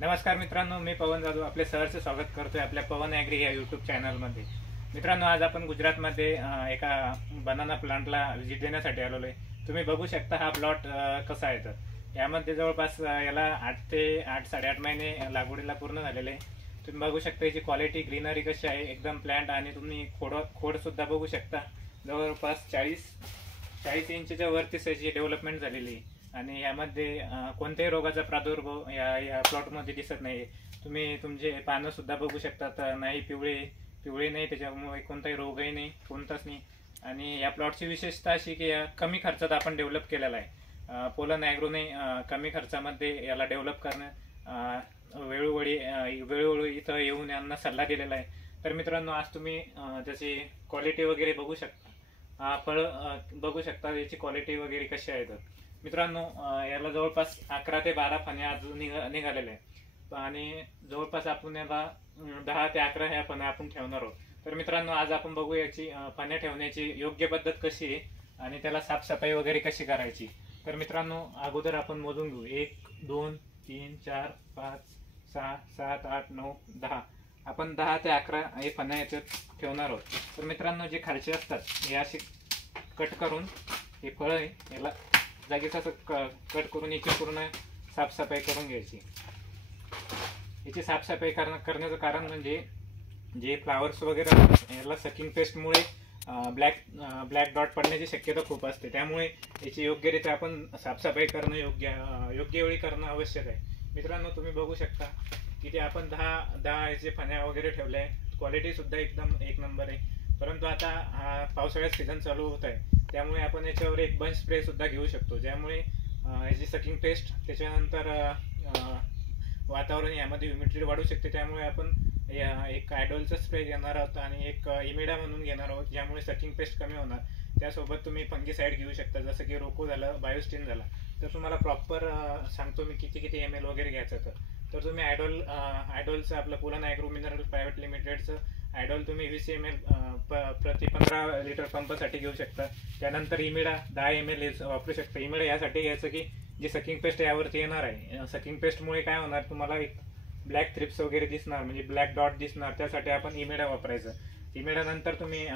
नमस्कार मित्रांनो, मी पवन जाधव आपले सहर्ष स्वागत करतोय आपल्या पवन ॲग्री या यूट्यूब चॅनलमध्ये। मित्रांनो, आज आपण गुजरातमध्ये एका बनाना प्लांटला व्हिजिट देण्यासाठी आलेलो आहे। तुम्ही बघू शकता हा प्लॉट कसा आहे। तर यामध्ये जवळपास याला 8 ते 8.5 महिने लागवडीला पूर्ण झालेले आहे। तुम्ही बघू शकता याची क्वालिटी, ग्रीनरी कशी आहे, एकदम प्लांट। आणि तुम्ही खोड सुद्धा बघू शकता, जवळपास 40 इंचच्या वरती त्याची डेव्हलपमेंट झालेली आहे। आणि यामध्ये कोणत्याही रोगाचा प्रादुर्भाव या प्लॉटमध्ये दिसत नाही। तुम्ही तुमचे पानं सुद्धा बघू शकता, तर नाही पिवळे नाही, त्याच्यामुळे कोणताही रोगही नाही, कोणताच नाही। आणि या प्लॉटची विशेषता अशी की कमी खर्चात आपण डेव्हलप केलेला आहे। पोलन ॲग्रोने कमी खर्चामध्ये याला डेव्हलप करणं वेळोवेळी इथं येऊन यांना सल्ला दिलेला आहे। तर मित्रांनो, आज तुम्ही त्याची क्वालिटी वगैरे बघू शकता, फळ बघू शकता, याची क्वालिटी वगैरे कशी आहे। तर मित्रांनो, याला जवळपास 11 ते 12 फण्या अजून निघालेल्या आहेत आणि जवळपास आपण याला 10 ते 11 ह्या फण्या आपण ठेवणार आहोत। तर मित्रांनो, आज आपण बघू याची फण्या ठेवण्याची योग्य पद्धत कशी आहे आणि त्याला साफसफाई वगैरे कशी करायची। तर मित्रांनो, अगोदर आपण मोजून घेऊ। 1 2 3 4 5 6 7 8 9 10 आपण 10 ते 11 हे फण्या याच्यात ठेवणार आहोत। तर मित्रांनो, जे खालचे असतात हे असे कट करून, हे फळ आहे याला जागेच असं कट करून याची पूर्ण साफसफाई करून घ्यायची। याची साफसफाई करण्याचं कारण म्हणजे जे फ्लावर्स वगैरे याला सकिंग पेस्टमुळे ब्लॅक डॉट पडण्याची शक्यता खूप असते। त्यामुळे याची योग्यरित्या आपण साफसफाई करणं योग्य वेळी करणं आवश्यक आहे। मित्रांनो, तुम्ही बघू शकता की ते आपण 10 याचे फण्या वगैरे ठेवल्या आहे। क्वालिटी सुद्धा एकदम एक नंबर आहे। परंतु आता पावसाळ्यात सीझन चालू होत आहे, त्यामुळे आपण याच्यावर एक बंच स्प्रे सुद्धा घेऊ शकतो, ज्यामुळे याची सकिंग पेस्ट, त्याच्यानंतर वातावरण यामध्ये ह्युमिडिटी वाढू शकते। त्यामुळे आपण एक आयडॉलचा स्प्रे घेणार आहोत आणि एक इमिडा म्हणून घेणार आहोत, ज्यामुळे सकिंग पेस्ट कमी होणार। त्यासोबत तुम्ही फंगीसाईड घेऊ शकता, जसं की रोको झालं, बायोस्टिन झाला। तर तुम्हाला प्रॉपर सांगतो मी किती ml वगैरे घ्यायचं। तर तुम्ही आयडॉलचं आपलं पोलन ॲग्रो मिनरल प्रायव्हेट लिमिटेडचं आयडॉल तुम्ही 20 ml प्रति 15 लिटर पंपासाठी घेऊ शकता। त्यानंतर इमिडा 10 ml वापरू शकता। इमिडा यासाठी घ्यायचं की जी सकिंग पेस्ट यावरती येणार आहे, सकिंग पेस्टमुळे काय होणार, तुम्हाला एक ब्लॅक थ्रिप्स वगैरे दिसणार, म्हणजे ब्लॅक डॉट दिसणार, त्यासाठी आपण इमिडा वापरायचं। इमिडा नंतर तुम्ही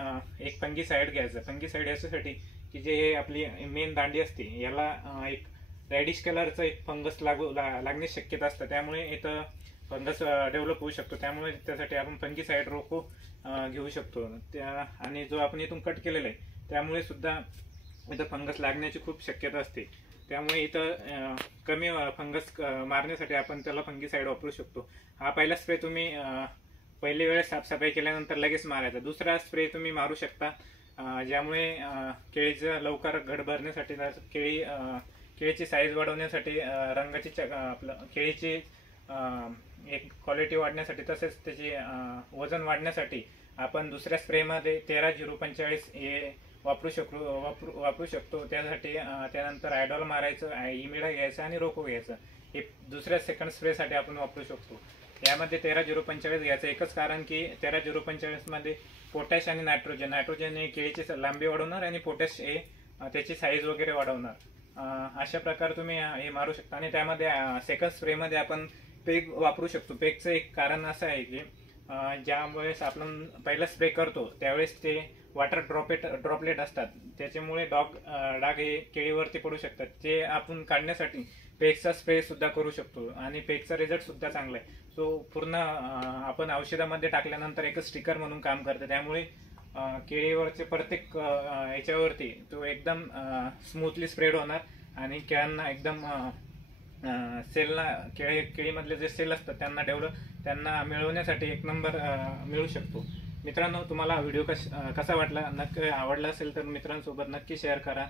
एक फंगीसाईड घ्यायचं। फंगीसाईड याच्यासाठी की जे आपली मेन दांडी असते याला एक रेडिश कलरचं एक फंगस लागण्याची शक्यता असतं, त्यामुळे इथं फंगस डेव्हलप होऊ शकतो। त्यामुळे त्यासाठी आपण फंगीसाईड रोको घेऊ शकतो। आणि जो आपण इथून कट केलेला आहे त्यामुळे सुद्धा इथं फंगस लागण्याची खूप शक्यता असते। त्यामुळे इथं कमी फंगस मारण्यासाठी आपण त्याला फंगीसाईड वापरू शकतो। हा पहिला स्प्रे तुम्ही पहिली वेळेस साफसफाई केल्यानंतर लगेच मारायचा। दुसरा स्प्रे तुम्ही मारू शकता, ज्यामुळे केळीचं लवकर घड भरण्यासाठी, केळीची साईज वाढवण्यासाठी, रंगाची आपलं केळीची एक क्वालिटी वाढण्यासाठी, तसेच त्याची वजन वाढण्यासाठी आपण दुसऱ्या स्प्रेमध्ये 13-0-45 हे वापरू शकतो। त्यासाठी त्यानंतर आयडॉल मारायचं, इमिडा घ्यायचं आणि रोको घ्यायचं। हे दुसऱ्या सेकंड स्प्रेसाठी आपण वापरू शकतो। यामध्ये 13-0-45 घ्यायचं एकच कारण की 13-0-45 मध्ये पोटॅश आणि नायट्रोजन हे केळीची लांबी वाढवणार आणि पोटॅश हे त्याची साईज वगैरे वाढवणार। अशा प्रकारे तुम्ही हे मारू शकता। आणि त्यामध्ये सेकंड स्प्रेमध्ये आपण पेग वापरू शकतो। पेगचं एक कारण असं आहे की ज्यावेळेस आपण पहिला स्प्रे करतो त्यावेळेस ते वॉटर ड्रॉपलेट असतात, त्याच्यामुळे डाग हे केळीवरती पडू शकतात। ते आपण काढण्यासाठी पेगचा स्प्रे सुद्धा करू शकतो आणि पेगचा रिझल्ट सुद्धा चांगला आहे। सो पूर्ण आपण औषधामध्ये टाकल्यानंतर एक स्टिकर म्हणून काम करतं, त्यामुळे केळीवरचे प्रत्येक याच्यावरती तो एकदम स्मूथली स्प्रेड होणार आणि केळांना एकदम सेलला केळीमधले जे सेल असतात त्यांना मिळवण्यासाठी एक नंबर मिळू शकतो। मित्रांनो, तुम्हाला व्हिडिओ कसा वाटला, नक्की आवडला असेल तर मित्रांसोबत नक्की शेअर करा।